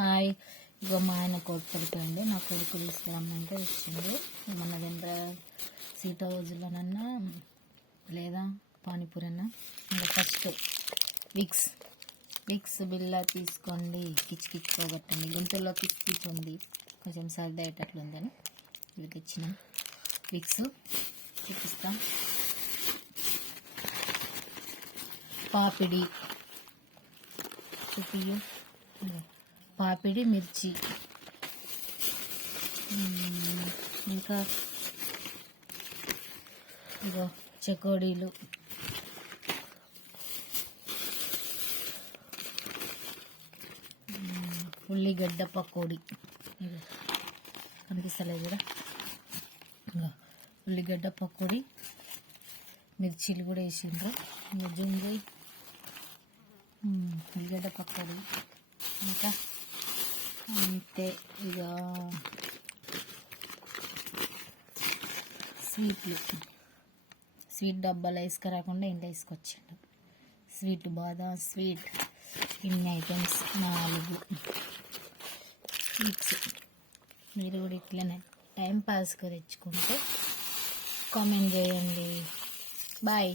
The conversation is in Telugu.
హాయ్, ఇగో మా ఆయన కొడుకుడికండి. నా కొడుకు తీసుకురమ్మంటే వచ్చింది. మన దగ్గర సీట్ హౌజ్లోనన్నా లేదా పానీపూరి అన్నా. ఇంకా ఫస్ట్ విక్స్ బిల్లా తీసుకోండి, కిచ్ పోగొట్టండి. గొంతుల్లో కిచ్ ఉంది, కొంచెం సర్ది అయ్యేటట్లుందని వీళ్ళకి ఇచ్చిన విక్స్ చూపిస్తాం. పాపిడి చూపియు, పాపిడి, మిర్చి, ఇంకా ఇగో చెకోడీలు, ఉల్లిగడ్డ పకోడీ. కనిపిస్తలేదు కూడా. ఉల్లిగడ్డ పకోడీ, మిర్చీలు కూడా వేసిండ్రు. జుంగి ఉల్లిగడ్డ పకోడీ. ఇంకా అంతే. ఇక స్వీట్ డబ్బాలు వేసుకురాకుండా ఇంట్లో వేసుకొచ్చిండు. స్వీట్ బాదం స్వీట్, ఇన్ని ఐటమ్స్ 4 స్వీట్స్. మీరు కూడా ఇట్లనే టైం పాస్గా తెచ్చుకుంటే కామెంట్ చేయండి. బాయ్.